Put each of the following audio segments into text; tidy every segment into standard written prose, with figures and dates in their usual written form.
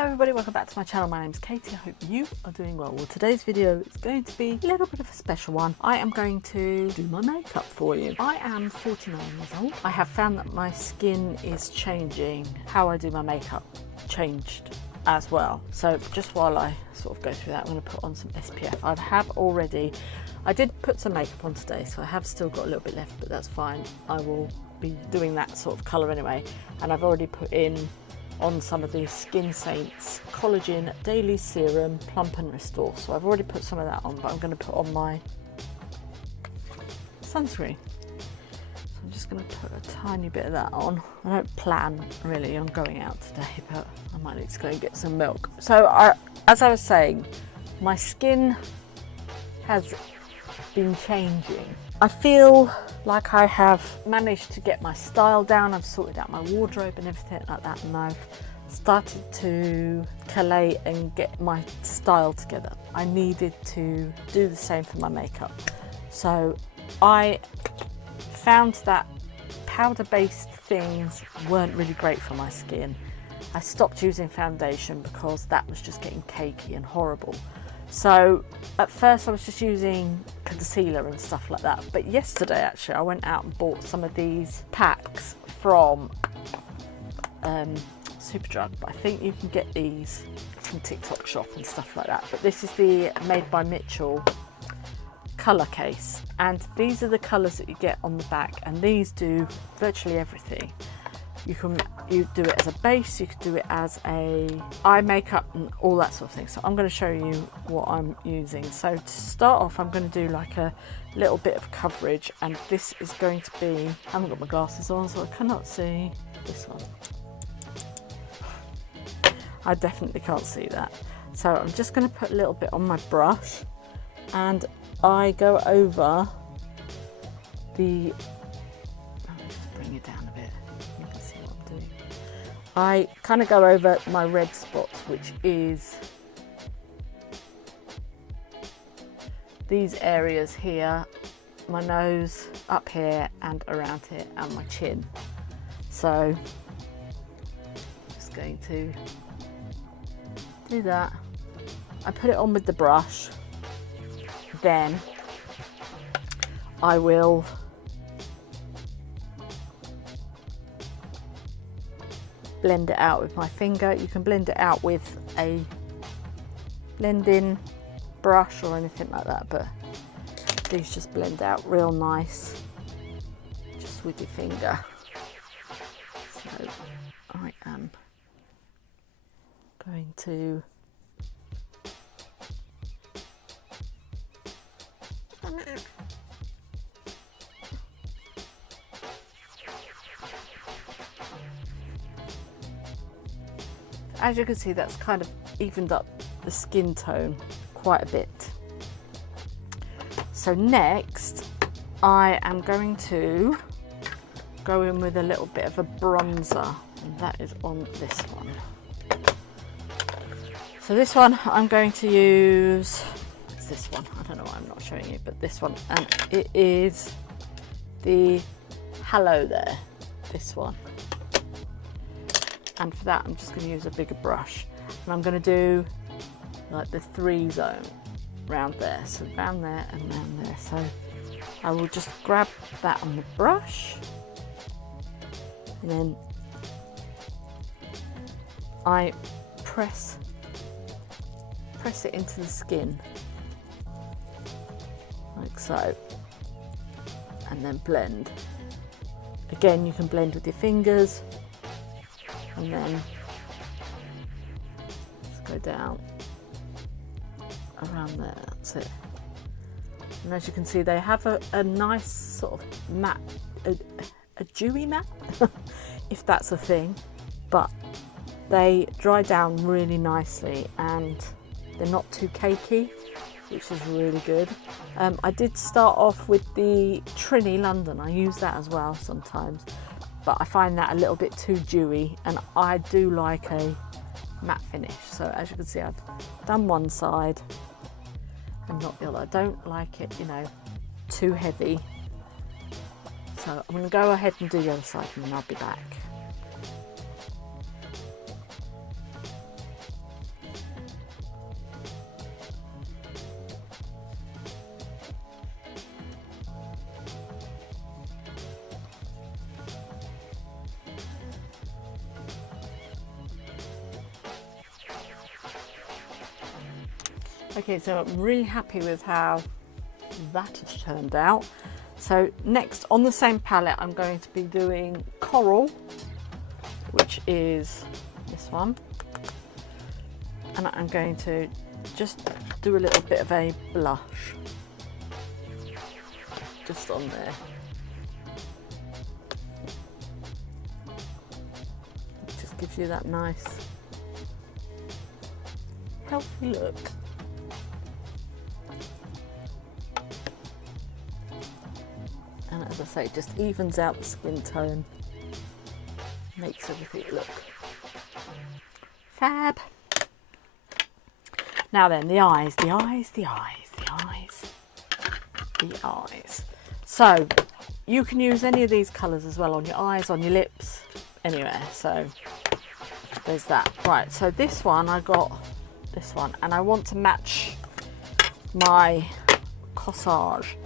Hello everybody, welcome back to my channel. My name is Katie. I hope you are doing well. Well, today's video is going to be a little bit of a special one. I am going to do my makeup for you. I am 49 years old. I have found that my skin is changing. How I do my makeup changed as well. So just while I sort of go through that, I'm going to put on some SPF. I did put some makeup on today, so I have still got a little bit left, but that's fine. I will be doing that sort of colour anyway. And I've already put in on some of these Skin Saints Collagen Daily Serum Plump and Restore. So I've already put some of that on, but I'm going to put on my sunscreen. So I'm just going to put a tiny bit of that on. I don't plan really on going out today, but I might need to go and get some milk. So as I was saying, my skin has been changing. I feel like I have managed to get my style down. I've sorted out my wardrobe and everything like that, and I've started to collate and get my style together. I needed to do the same for my makeup. So I found that powder-based things weren't really great for my skin. I stopped using foundation because that was just getting cakey and horrible. So at first I was just using concealer and stuff like that, but yesterday actually I went out and bought some of these packs from Superdrug, but I think you can get these from TikTok shop and stuff like that. But this is the Made by Mitchell colour case, and these are the colours that you get on the back, and these do virtually everything. You do it as a base, you could do it as a eye makeup and all that sort of thing. So I'm going to show you what I'm using. So to start off, I'm going to do like a little bit of coverage, and this is going to be, I haven't got my glasses on so I cannot see this one. I definitely can't see that. So I'm just going to put a little bit on my brush, and I go over the, let me just bring it down a bit. You can see what I'm doing. I kind of go over my red spots, which is these areas here, my nose, up here and around here, and my chin. So I'm just going to do that. I put it on with the brush, then I will blend it out with my finger. You can blend it out with a blending brush or anything like that, but these just blend out real nice just with your finger. So I am going to as you can see, that's kind of evened up the skin tone quite a bit. So next, I am going to go in with a little bit of a bronzer, and that is on this one. So this one I'm going to use, it's this one, I don't know why I'm not showing you, but this one, and it is the Hello There, this one. And for that, I'm just going to use a bigger brush, and I'm going to do like the 3 zone round there. So round there and round there. So I will just grab that on the brush, and then I press it into the skin, like so, and then blend. Again, you can blend with your fingers. And then just go down around there, that's it. And as you can see, they have a nice sort of matte, a dewy matte, if that's a thing, but they dry down really nicely and they're not too cakey, which is really good. I did start off with the Trini London, I use that as well sometimes, but I find that a little bit too dewy, and I do like a matte finish. So as you can see, I've done one side and not the other. I don't like it, you know, too heavy. So I'm going to go ahead and do the other side, and then I'll be back. Okay, so I'm really happy with how that has turned out. So next on the same palette, I'm going to be doing Coral, which is this one. And I'm going to just do a little bit of a blush just on there. It just gives you that nice healthy look. And as I say, it just evens out the skin tone, makes everything look fab. Now then, the eyes. So you can use any of these colours as well on your eyes, on your lips, anywhere. So there's that. Right, so this one, I got this one, and I want to match my corsage.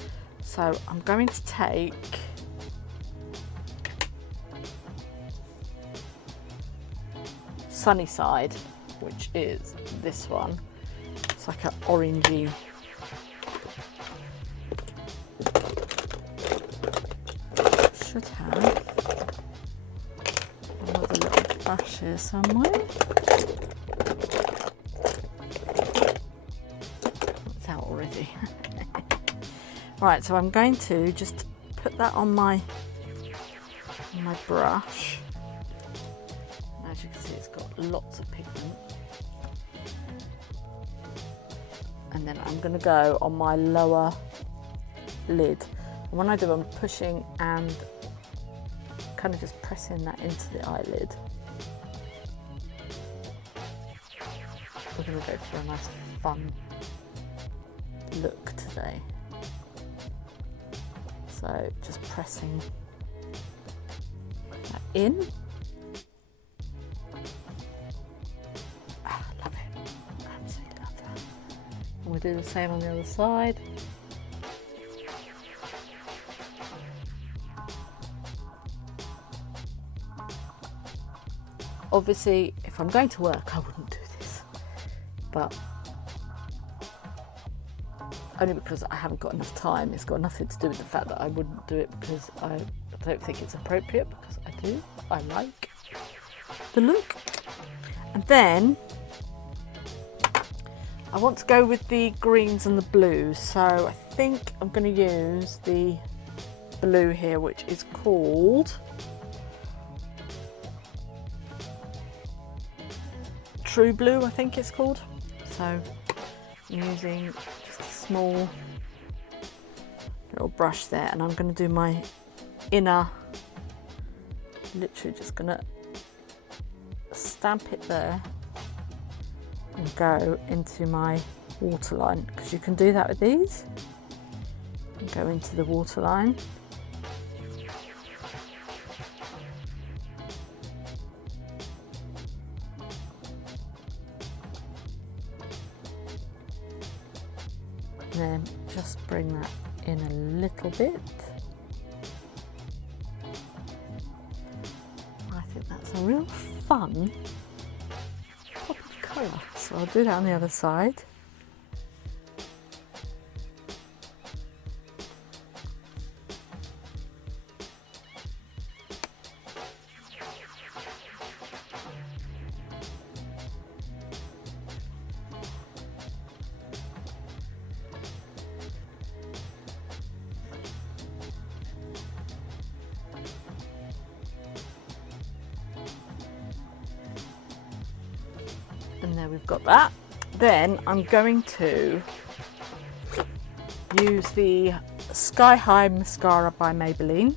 So I'm going to take Sunny Side, which is this one. It's like an orangey. Should have another little brush here somewhere. It's out already. Right, so I'm going to just put that on my brush. As you can see, it's got lots of pigment. And then I'm going to go on my lower lid. And when I do, I'm pushing and kind of just pressing that into the eyelid. We're going to go for a nice fun look today. So just pressing that in. Love it. Absolutely love that. And we'll do the same on the other side. Obviously, if I'm going to work, I wouldn't do this, but only because I haven't got enough time. It's got nothing to do with the fact that I wouldn't do it because I don't think it's appropriate, because I do. I like the look. And then I want to go with the greens and the blues. So I think I'm going to use the blue here, which is called True Blue, I think it's called. So I'm using just a small little brush there, and I'm going to do my inner, literally just going to stamp it there and go into my waterline, because you can do that with these. And go into the waterline. And then just bring that in a little bit. I think that's a real fun pop of colour. So I'll do that on the other side. And there we've got that. Then I'm going to use the Sky High Mascara by Maybelline,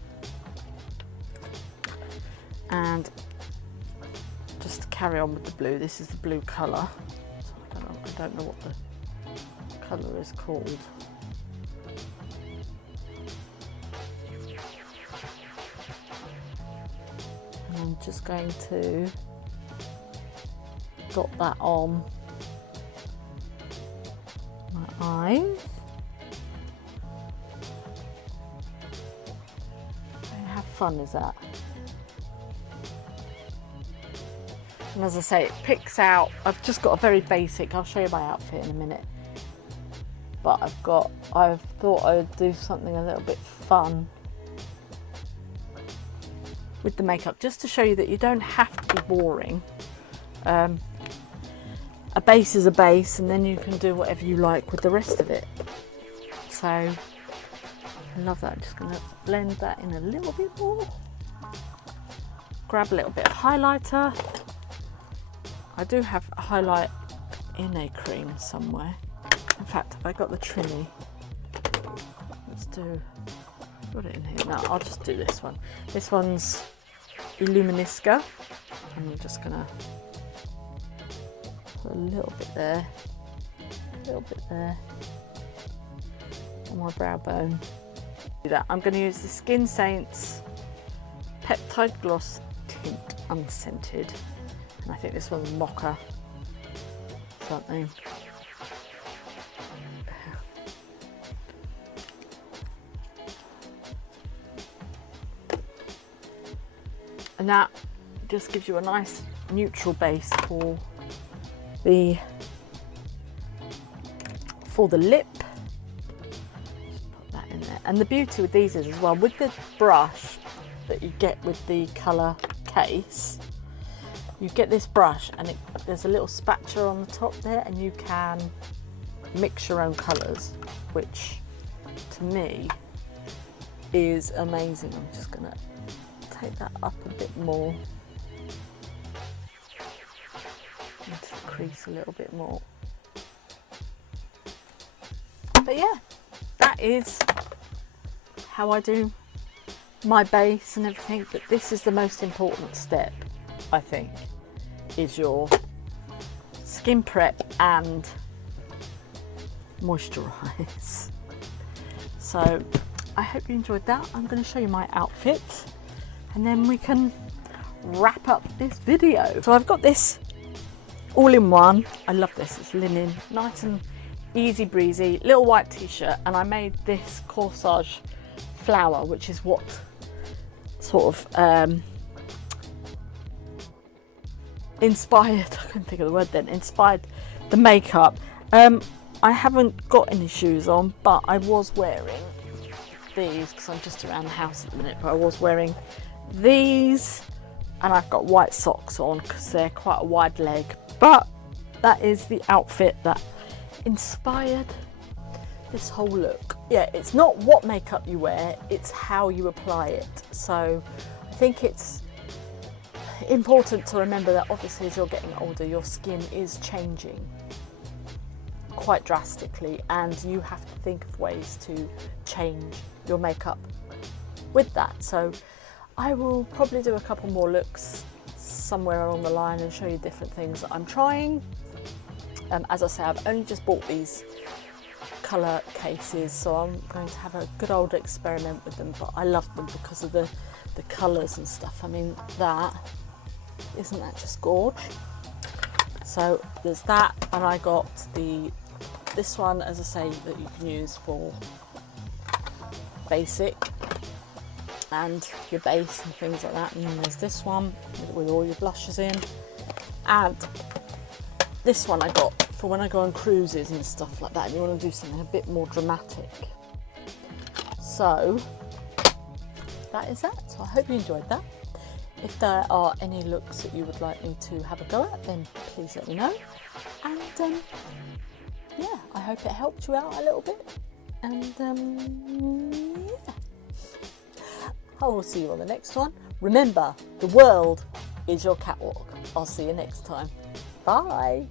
and just to carry on with the blue. This is the blue colour. So I don't know what the colour is called. And I'm just going to dot that on my eyes. And how fun is that? And as I say, it picks out, I've just got a very basic, I'll show you my outfit in a minute. but I've thought I would do something a little bit fun with the makeup, just to show you that you don't have to be boring. A base is a base, and then you can do whatever you like with the rest of it. So I love that. I'm just going to blend that in a little bit more. Grab a little bit of highlighter. I do have a highlight in a cream somewhere. In fact, have I got the Trini? Let's put it in here. No, I'll just do this one. This one's Illuminisca. And I'm just gonna put a little bit there, on my brow bone. Do that. I'm gonna use the Skin Saints Peptide Gloss Tint Unscented. And I think this one's Mocha something. And that just gives you a nice neutral base for the lip. Just put that in there. And the beauty with these is as well, with the brush that you get with the colour case, you get this brush and there's a little spatula on the top there, and you can mix your own colours, which to me is amazing. I'm just gonna take that up a bit more into the crease a little bit more. But yeah, that is how I do my base and everything. But this is the most important step, I think, is your skin prep and moisturise. So I hope you enjoyed that. I'm going to show you my outfit and then we can wrap up this video. So I've got this all-in-one. I love this. It's linen, nice and easy breezy, little white t-shirt, and I made this corsage flower, which is what sort of inspired, I couldn't think of the word then, inspired the makeup. I haven't got any shoes on, but I was wearing these because I'm just around the house at the minute, but I was wearing these, and I've got white socks on because they're quite a wide leg. But that is the outfit that inspired this whole look. Yeah, it's not what makeup you wear, it's how you apply it. So I think it's important to remember that obviously as you're getting older, your skin is changing quite drastically, and you have to think of ways to change your makeup with that. So I will probably do a couple more looks somewhere along the line and show you different things that I'm trying. As I say, I've only just bought these colour cases, so I'm going to have a good old experiment with them, but I love them because of the colours and stuff. I mean, isn't that just gorge? So there's that, and I got this one, as I say, that you can use for basic and your base and things like that. And then there's this one with all your blushes in, and this one I got for when I go on cruises and stuff like that, and you want to do something a bit more dramatic. So that is that. So I hope you enjoyed that. If there are any looks that you would like me to have a go at, then please let me know. And yeah, I hope it helped you out a little bit. And yeah, I will see you on the next one. Remember, the world is your catwalk. I'll see you next time. Bye.